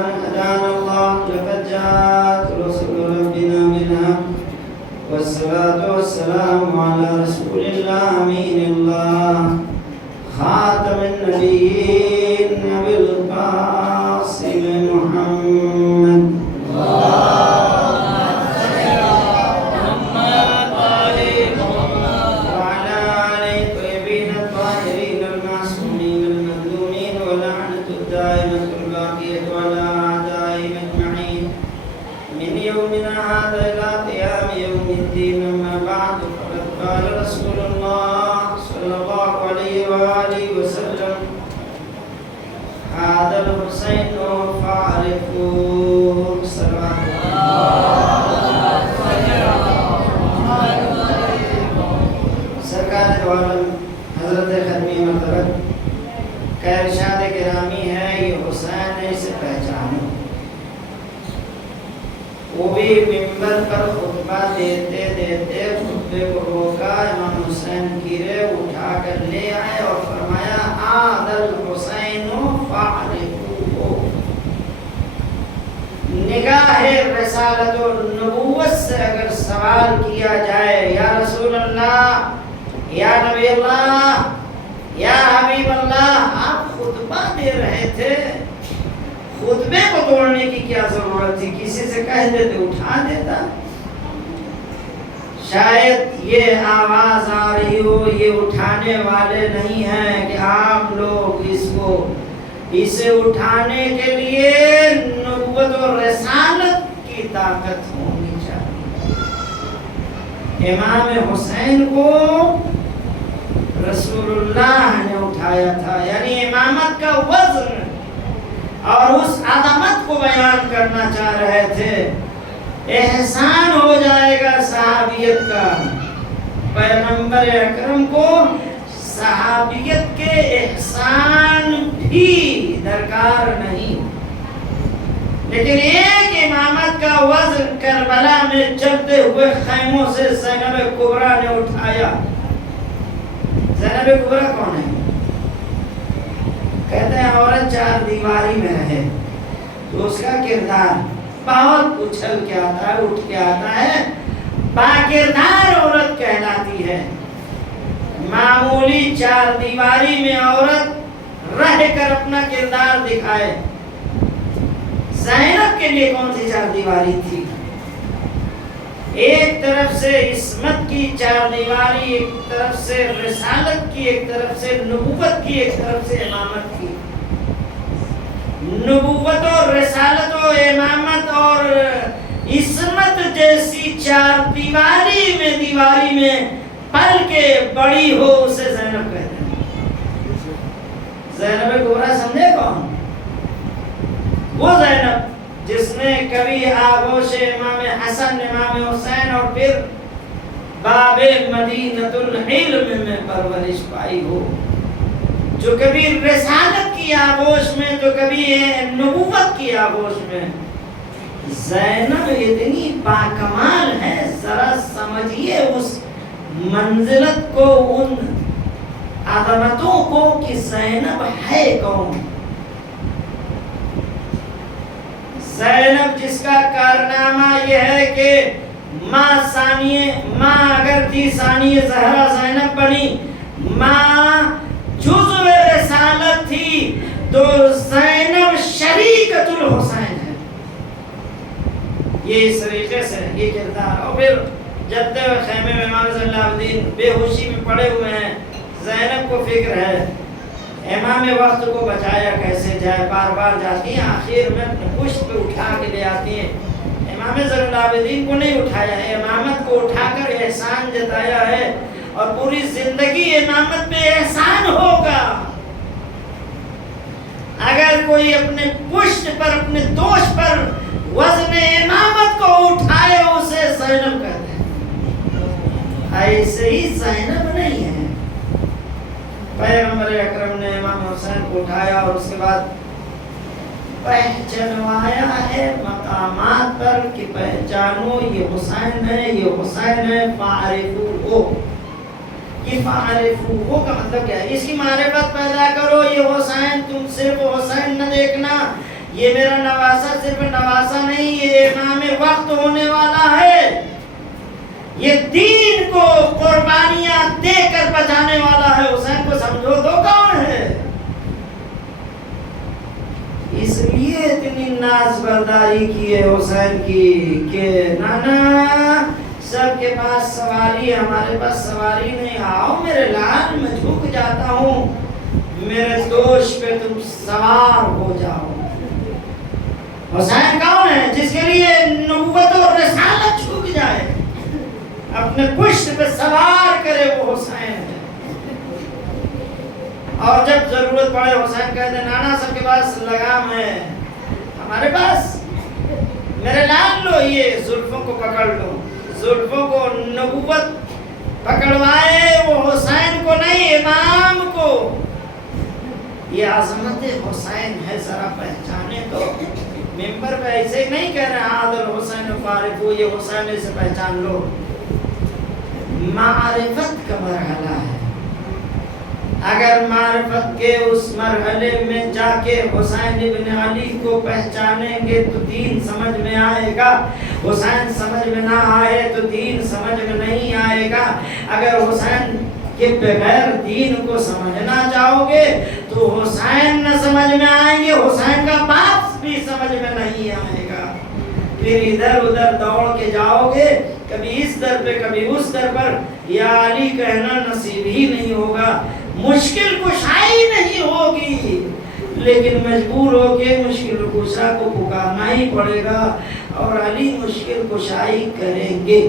أن هدانا الله لقد جاءت رسل ربنا بالحق والصلاة والسلام على رسول الله أمين الله خاتم النبيين أبي القاسم محمد هذا الحسين فاعرفوه سلام سرکار عالم حضرت ختمی مرتبہ کا ارشاد گرامی ہے یہ حسین ہے اسے پہچانو وہ بھی منبر پر خطبہ دیتے دیتے خطبے کو روکا امام حسین گرے اٹھا کر لے آئے اور فرمایا عادل حسین فاعرفوه نگاہ رسالت و نبوت سے اگر سوال کیا جائے یا رسول اللہ یا نبی اللہ یا حبیب اللہ آپ خطبہ دے رہے تھے خطبے کو توڑنے کی کیا ضرورت تھی کسی سے کہہ دیتے اٹھا دیتا شاید یہ آواز آ رہی ہو یہ اٹھانے والے نہیں ہیں کہ آپ لوگ اسے اٹھانے کے لیے نبوت اور رسالت کی طاقت ہونی چاہیے امام حسین کو رسول اللہ نے اٹھایا تھا یعنی امامت کا وزن اور اس عظمت کو بیان کرنا چاہ رہے تھے احسان ہو جائے گا صحابیت کا پیغمبر اکرم کو صحابیت کے احسان بھی درکار نہیں لیکن ایک امامت کا وزن کربلا میں چلتے ہوئے خیموں سے زینب کبریٰ نے اٹھایا زینب کبریٰ کون ہے کہتے ہیں عورت چار دیواری میں رہے تو اس کا کردار بہت اچھل کے آتا ہے اٹھ کے آتا ہے باکردار عورت کہلاتی ہے معمولی چار دیواری میں عورت رہ کر اپنا کردار دکھائے زینب کے لیے کون سی چار دیواری تھی ایک طرف سے عصمت کی چار دیواری ایک طرف سے رسالت کی ایک طرف سے نبوت کی ایک طرف سے امامت کی نبوت اور رسالت و امامت اور عصمت جیسی چار دیواری میں پل کے بڑی ہو اسے زینب کہتے ہیں زینب کبریٰ سمجھے کون وہ زینب جس نے کبھی آغوش امام حسن امام حسین اور پھر باب مدینۃ العلم میں پرورش پائی ہو جو کبھی رسالت کی آغوش میں تو کبھی نبوت کی آغوش میں زینب اتنی باکمال ہے ذرا سمجھیے اس منزلت کو ان عظمتوں کو کہ زینب ہے کون زینب جس کا کارنامہ یہ ہے کہ ماں اگر تھی ثانی زہرا زینب بنی ماں جزو رسالت تھی تو زینب شریکۃ الحسین ہے یہ اس طریقے سے یہ کردار اور پھر جدے و خیمے میں امام زین العابدین بے ہوشی میں پڑے ہوئے ہیں زینب کو فکر ہے امام وقت کو بچایا کیسے جائے بار بار جاتی ہیں آخر میں اپنے پشت پہ اٹھا کے لے آتی ہیں امام زین العابدین کو نہیں اٹھایا ہے امامت کو اٹھا کر احسان جتایا ہے اور پوری زندگی امامت پہ احسان ہوگا اگر کوئی اپنے پشت پر اپنے دوش پر وزن امامت کو اٹھائے اسے زینب کہتے ہیں ایسے ہی زینب نہیں ہے پیغمبر اکرم نے امام حسین کو اٹھایا اور اس کے بعد پہچانوایا ہے مقامات پر کہ پہچانو یہ حسین ہے فاعرفوہ یہ فاعرفوہ کا مطلب کیا ہے اس کی معرفت پیدا کرو یہ حسین تم صرف حسین نہ دیکھنا یہ میرا نواسا صرف نواسا نہیں، یہ امام وقت ہونے والا ہے، یہ دین کو قربانیاں دے کر بچانے والا ہے۔ حسین کو سمجھو تو کون ہے؟ اس لیے اتنی ناز برداری کی ہے حسین کی کہ نانا سب کے پاس سواری، ہمارے پاس سواری نہیں، آؤ میرے لال میں جھک جاتا ہوں، میرے دوش پہ تم سوار ہو جاؤ۔ حسین کون ہے؟ جس کے لیے نبوت اور رسالت جھک جائے، اپنے پشت پہ سوار کرے، وہ حسین ہے۔ اور جب ضرورت پڑے حسین کہتے نانا سب کے پاس لگام ہے، ہمارے پاس میرے لال لو، یہ زلفوں کو پکڑ لو، زلفوں کو نبوت پکڑوائے، وہ حسین کو نہیں، امام کو۔ یہ عظمت حسین ہے، ذرا پہچانے تو۔ ممبر پہ ایسے ہی نہیں کہہ رہے عادل حسین فارغ ہو، یہ حسین سے پہچان لو۔ معرفت کا مرحلہ ہے، اگر معرفت کے اس مرحلے میں جا کے حسین ابن علی کو پہچانیں گے تو دین سمجھ میں آئے گا، حسین سمجھ میں نہ آئے تو دین سمجھ میں نہیں آئے گا۔ اگر حسین کے بغیر دین کو سمجھنا چاہو گے تو حسین نہ سمجھ میں آئیں گے، حسین کا باپ بھی سمجھ میں نہیں آئے گا، پھر ادھر ادھر دوڑ کے جاؤ گے، کبھی اس در پہ کبھی اس در پر، یا علی کہنا نصیب ہی نہیں ہوگا، مشکل کشائی نہیں ہوگی، لیکن مجبور ہو کے مشکل کشا کو پکارنا ہی پڑے گا، اور علی مشکل کشائی کریں گے۔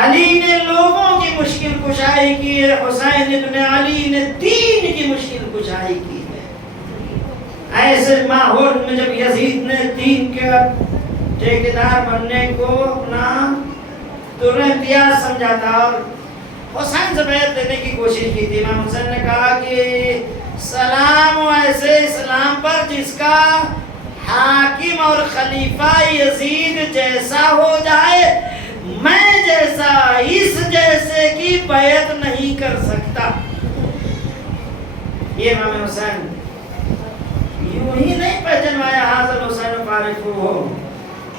علی نے لوگوں کی مشکل کشائی کی ہے، حسین ابن علی نے دین کی مشکل کشائی کی ہے۔ ایسے ماحول میں جب یزید نے دین کا ٹھیکیدار بننے کو اپنا در امتیاز سمجھا تھا اور حسین سے بیعت لینے کی کوشش کی تھی، امام حسین نے کہا کہ سلام و ایسے اسلام پر جس کا حاکم اور خلیفہ یزید جیسا ہو جائے، میں جیسا اس جیسے کی بیعت نہیں کر سکتا۔ یہ امام حسین یوں ہی نہیں پہچنوایا حاضر حسین فارغ ہو،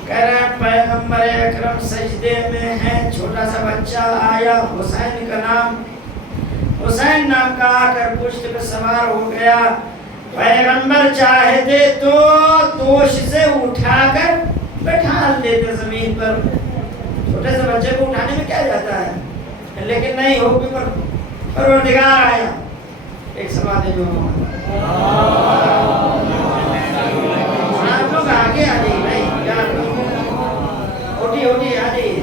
کہہ رہے ہیں پیغمبر اکرم سجدے میں ہے، چھوٹا سا بچہ آیا، حسین کا نام، حسین نام کا آ کر پشت پہ سوار ہو گیا، پیغمبر چاہتے تو دوش سے اٹھا کر بٹھا دیتے زمین پر، چھوٹے سے بچے کو اٹھانے میں کیا جاتا ہے، لیکن نہیں، ہو بھی پروردگار آیا۔ ایک سوال ہے جو آپ لوگ آگے آ جائیے بھائی، کیا ہوٹی آ جائیے،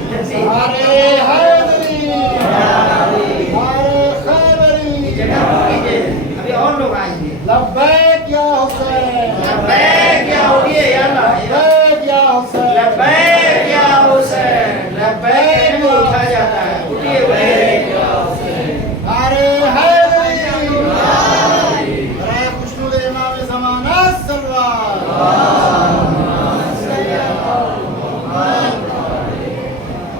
جگہ کیجیے، ابھی اور لوگ آئیں گے۔ لبیک یا حسین، لبیک یا ہوگی یا اللہ، لبیک یا حسین، لبیک یا حسین، لبیک میں اٹھا جاتا ہے، اٹھیے لبیک یا حسین، نعرہ حیدری، برائے خوشنود امام زمانہ صلی اللہ۔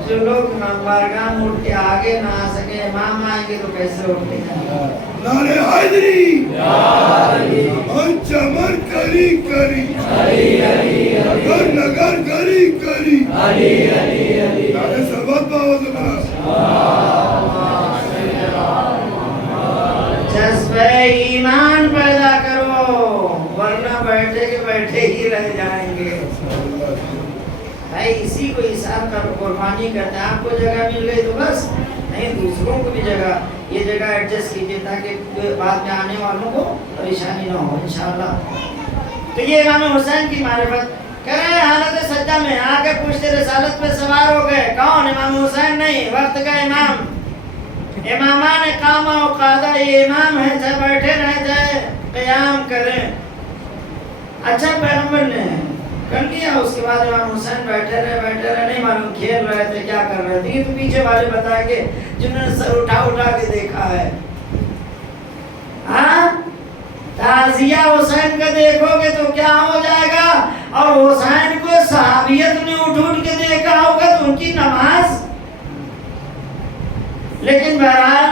جو لوگ بارگاہ میں اٹھ کے آگے نہ آ سکے، امام آئیں گے تو کیسے اٹھ کے جائیں؟ نعرہ حیدری، چمر کری کری، گر نگر کری کری، نعرہ سربت باوز جذبہ ایمان پیدا کرو، ورنہ بیٹھے کے بیٹھے ہی رہ جائیں گے۔ بھائی اسی کو حساب کا قربانی کرتے ہیں، آپ کو جگہ مل گئی تو بس، نہیں دوسروں کو بھی جگہ، یہ جگہ ایڈجسٹ کیجیے تاکہ بعد میں آنے والوں کو پریشانی نہ ہو انشاءاللہ۔ تو یہ امام حسین کی معرفت کہہ رہے ہیں، حالت سجدہ میں آ کے پشت رسالت پہ سوار ہو گئے، کون؟ امام حسین نہیں، وقت کا امام، امامان قامہ و قادہ، یہ امام ہے، چاہے بیٹھے رہ جائے قیام کریں۔ اچھا پیغمبر نے کر لیا، اس کے بعد امام حسین بیٹھے رہے، نہیں معلوم کھیل رہے تھے کیا کر رہے تھے، یہ تو پیچھے والے بتائیں گے جنہوں نے سر اٹھا کے دیکھا ہے۔ ہاں تعزیہ حسین کا دیکھو گے تو کیا ہو جائے گا، اور حسین کو صحابیت نے اٹھ کے دیکھا ہوگا تو ان کی نماز۔ لیکن بہرحال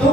2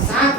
7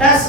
10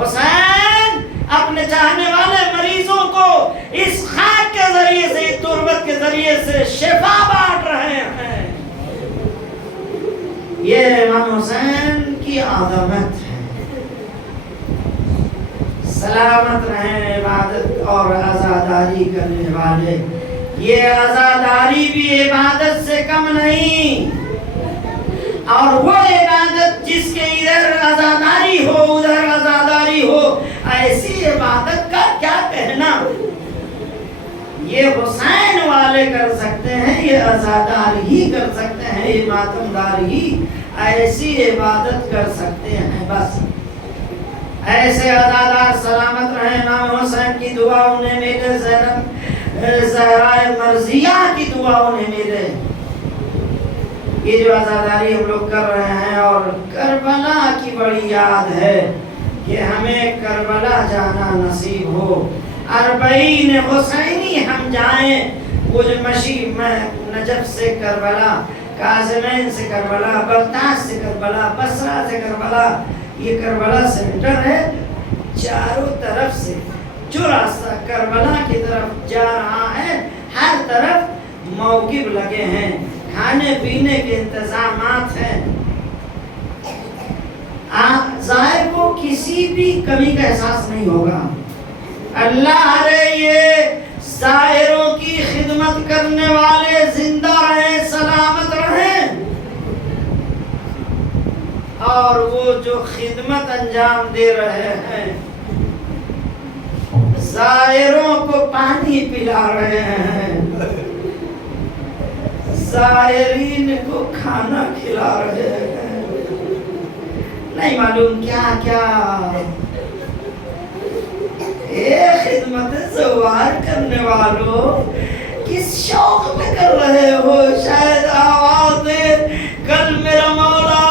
حسین اپنے چاہنے والے مریضوں کو اس خاک کے ذریعے سے، تربت کے ذریعے سے شفا بانٹ رہے ہیں۔ یہ امام حسین کی عظمت ہے۔ سلامت رہیں عبادت اور عزاداری کرنے والے، یہ عزاداری بھی عبادت سے کم نہیں، اور وہ عبادت جس کے ادھر عزاداری ہو ادھر عزاداری ہو، ایسی عبادت کا کیا کہنا۔ یہ حسین والے کر سکتے ہیں، یہ عزادار ہی کر سکتے ہیں، یہ ماتمدار ہی ایسی عبادت کر سکتے ہیں۔ بس ایسے عزادار سلامت رہیں۔ امام حسین کی دعا انہیں ملے، زینب زہرائے مرضیہ کی دعا انہیں ملے۔ یہ جو عزاداری ہم لوگ کر رہے ہیں، اور کربلا کی بڑی یاد ہے کہ ہمیں کربلا جانا نصیب ہو، اربعین حسینی ہم جائیں، وہ جو مشی میں نجف سے کربلا، کاظمین سے کربلا، بغداد سے کربلا، بصرہ سے کربلا، یہ کربلا سینٹر ہے۔ چاروں طرف سے جو راستہ کربلا کی طرف جا رہا ہے، ہر طرف موقف لگے ہیں، کھانے پینے کے انتظامات ہیں، زائر کو کسی بھی کمی کا احساس نہیں ہوگا۔ اللہ رے یہ زائروں کی خدمت کرنے والے زندہ رہیں، سلامت رہیں، اور وہ جو خدمت انجام دے رہے ہیں، زائروں کو پانی پلا رہے ہیں، زائرین کو کھانا کھلا رہے ہیں، نہیں معلوم کیا کیا، اے خدمت زوار کرنے والوں کس شوق میں کر رہے ہو؟ شاید آواز دے کل میرا مولا،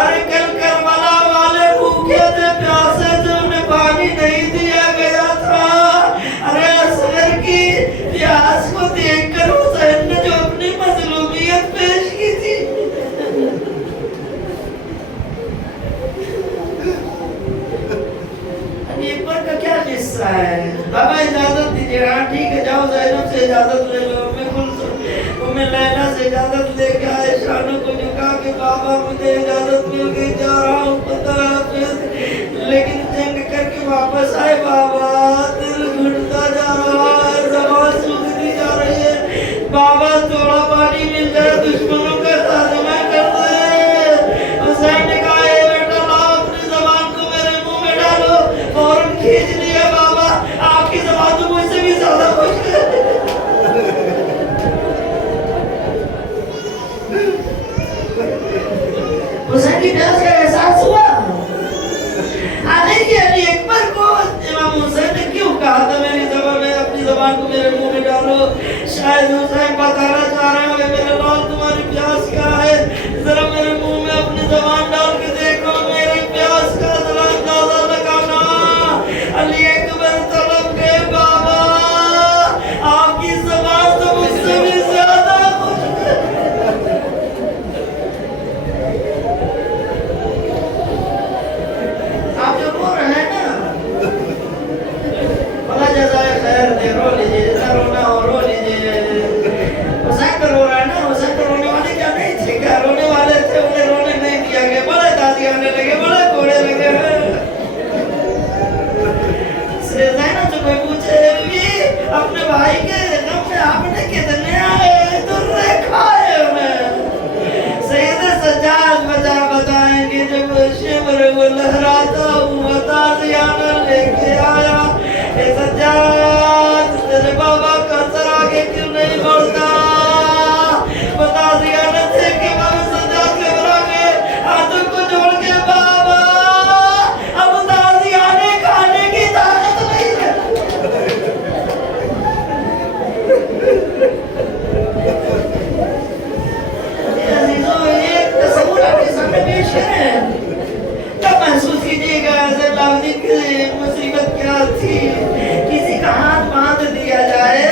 ارے کل کربلا والے بھوکے تھے، پیاسے تھے، انہیں پانی نہیں دیا گیا تھا، ارے اصغر کی پیاس کو دیکھ کر حسین نے جو اپنی مظلومیت پیش کی تھی، اکبر کا کیا قصہ ہے؟ بابا اجازت دیجیے، ہاں ٹھیک ہے، جاؤ زینب سے اجازت لے لو، میں لیلا سے اجازت لے کے آئے، شانوں کو جھکا کے بابا مجھے اجازت مل گئی، جا رہا ہوں خدا حافظ، لیکن جنگ کر کے واپس آئے بابا، دل گھٹتا جا رہا ہے، زبان سوکھتی جا رہی ہے، بابا تھوڑا پانی مل جائے دشمنوں کا خاتمہ کر دے۔ حسین نے کہا اے بیٹا لاؤ اپنی زبان کو میرے منہ میں ڈالو، فوراً کھینچ لیا بابا، آپ کی زبان تو مجھ سے بھی زیادہ خوش ہے۔ حسین کی پیاس کا احساس ہوا۔ دیکھیے علی اکبر کو امام حسین نے کیوں کہا تھا میری زبان میں، اپنی زبان کو میرے منہ میں ڈالو؟ شاید حسین بتانا چاہ رہے ہیں میرے لال تمہاری پیاس کیا ہے، ذرا میرے منہ میں اپنی زبان ڈال کے دیکھو، میری پیاس کا ذرا اندازہ لگانا۔ علی اکبر طلب گئے بابا، آپ کی زبان تو مجھ سے بھی زیادہ خوش ہے۔ آپ جو بول رہے ہیں نا، بلا جزائے خیر دے، رو لیجیے، جتنا رونا ہو رو لیجیے۔ حسین کا رو رہا ہے نا، حسین کا رونے والے کیا نہیں تھے کیا؟ رونے والے تھے، انہیں رونے نہیں دیا گیا، بڑے تازی آنے لگے، بڑے کوڑے لگے ہیں۔ زینب سے کوئی پوچھے اپنے بھائی کے غم میں آپ نے کتنے آئے درے کھائے ہیں؟ سید سجاد بتائیں گے جب شمر وہ لہراتا ہوا تازیانہ لے کے آیا، اے سجاد تیرے بابا کا سر آگے کیوں نہیں بڑھتا؟ تازیانہ تھے کہ بابا سجاد کے بڑھا گئے، ہاتھوں کو جوڑ کے بابا اب تازیانے کھانے کی طاقت نہیں ہے۔ عزیزوں ایک تصور آپ کے سامنے پیش کریں، کب محسوس کیجئے گا علاؤدین کی مصیبت کیا تھی؟ کسی کا ہاتھ باندھ دیا جائے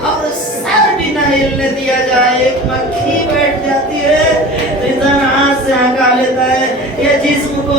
اور سر بھی نہ ہلنے دیا جائے، ایک مکھی بیٹھ جاتی ہے تو انسان ہاتھ سے ہکا لیتا ہے، یہ جسم کو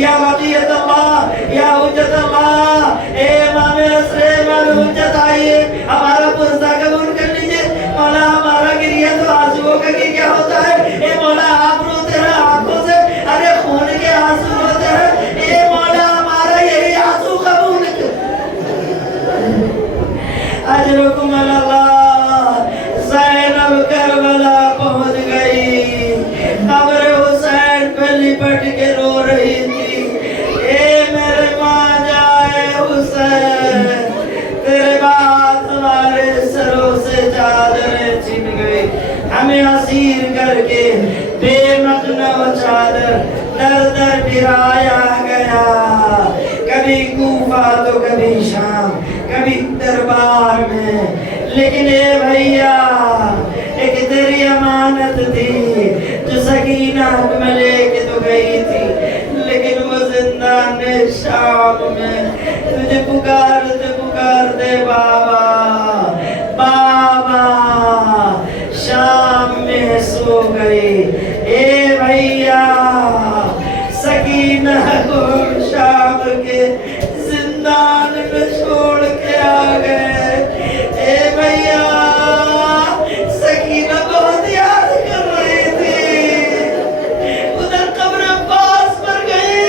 یا ولیت اللہ یا حجت اللہ، اے امام عصر، امام حجت، آئیے ہمارا پرزہ قبول کر لیجئے۔ مولا ہمارا گریہ تو آنسوؤں کا گریہ ہوتا ہے، اے مولا آپ روتے ہیں آنکھوں سے، ارے خون کے آنسو ہوتے ہیں، اے مولا ہمارا یہی آنسو قبول کر۔ اجرکم اللہ، زینب کربلا پہنچ گئی، قبر حسین پہ لپٹ کے رو رہی تھی، اے میرے ماں جائے حسین، تیرے بعد ہمارے سروں سے چادریں چھن گئی، ہمیں اسیر کر کے بے مقنع و چادر در در پھرایا گیا، کبھی کوفہ تو کبھی شام، کبھی دربار میں، لیکن اے بھیا ایک تیری امانت تھی جو سکینہ میں لے کے تو گئی تھی، لیکن وہ زندان شام میں تجھے پکارتے بابا بابا، شام میں سو گئی۔ اے بھیا سکینہ کو شام کے زندان میں چھوڑ کے آ گئے۔ اے بھیا سکینہ بہت یاد کر رہی تھی، ادھر قبر عباس پر گئی،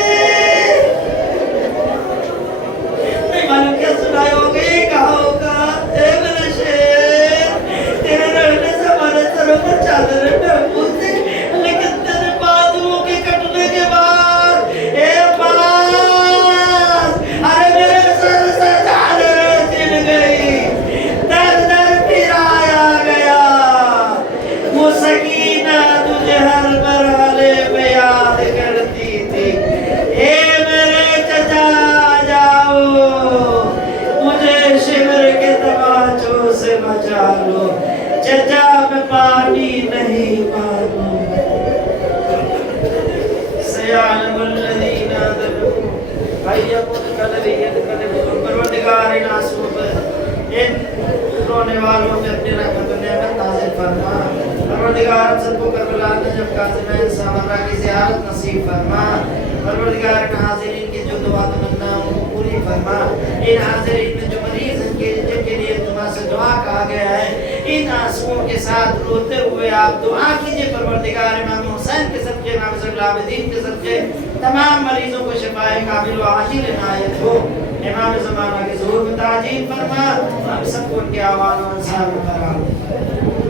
نہیں معلوم کیا سنائے ہوگی، کہا ہوگا اے میرے شیر، تیرے رہنے سے ہمارے سروں پر چادریں محفوظ تھی، لیکن تیرے بازوؤں کے کٹنے کے بعد اے عباس، ارے میرے سر سے چادریں چھن گئی، در در پھرایا گیا۔ وہ سکینہ تجھے ہر مرحلے میں یاد کرتی تھی، اے میرے چچا جاؤ، مجھے شمر کے تماچوں سے بچا لو، چچا میں پانی نہیں مانوں۔ سیعلم الذین ظلموا ایکن قلبی ینقلبون، پروردگار ان آنسوؤں پر، ان رونے والوں پہ اپنی رحمت و نعمت نازل فرما۔ پروردگار ہم سب کو کربلا میں جب قاسمین سامرہ کی زیارت نصیب فرما۔ پروردگار ان حاضرین کی جو دعا تمنا ان پوری فرما۔ ان حاضرین میں جو مریض ہیں جن کے لیے تمہاں سے دعا کہا گیا ہے، ان آنسوؤں کے ساتھ روتے ہوئے آپ دعا کیجئے پروردگار امام حسین کے صدقے، امام زین العابدین کے صدقے تمام مریضوں کو شفائے کامل و عاجل عنایت ہو۔ امام زمانہ کے ظہور میں تعجیل فرما، ہم سب کو ان کے آوان و انصار میں قرار دے۔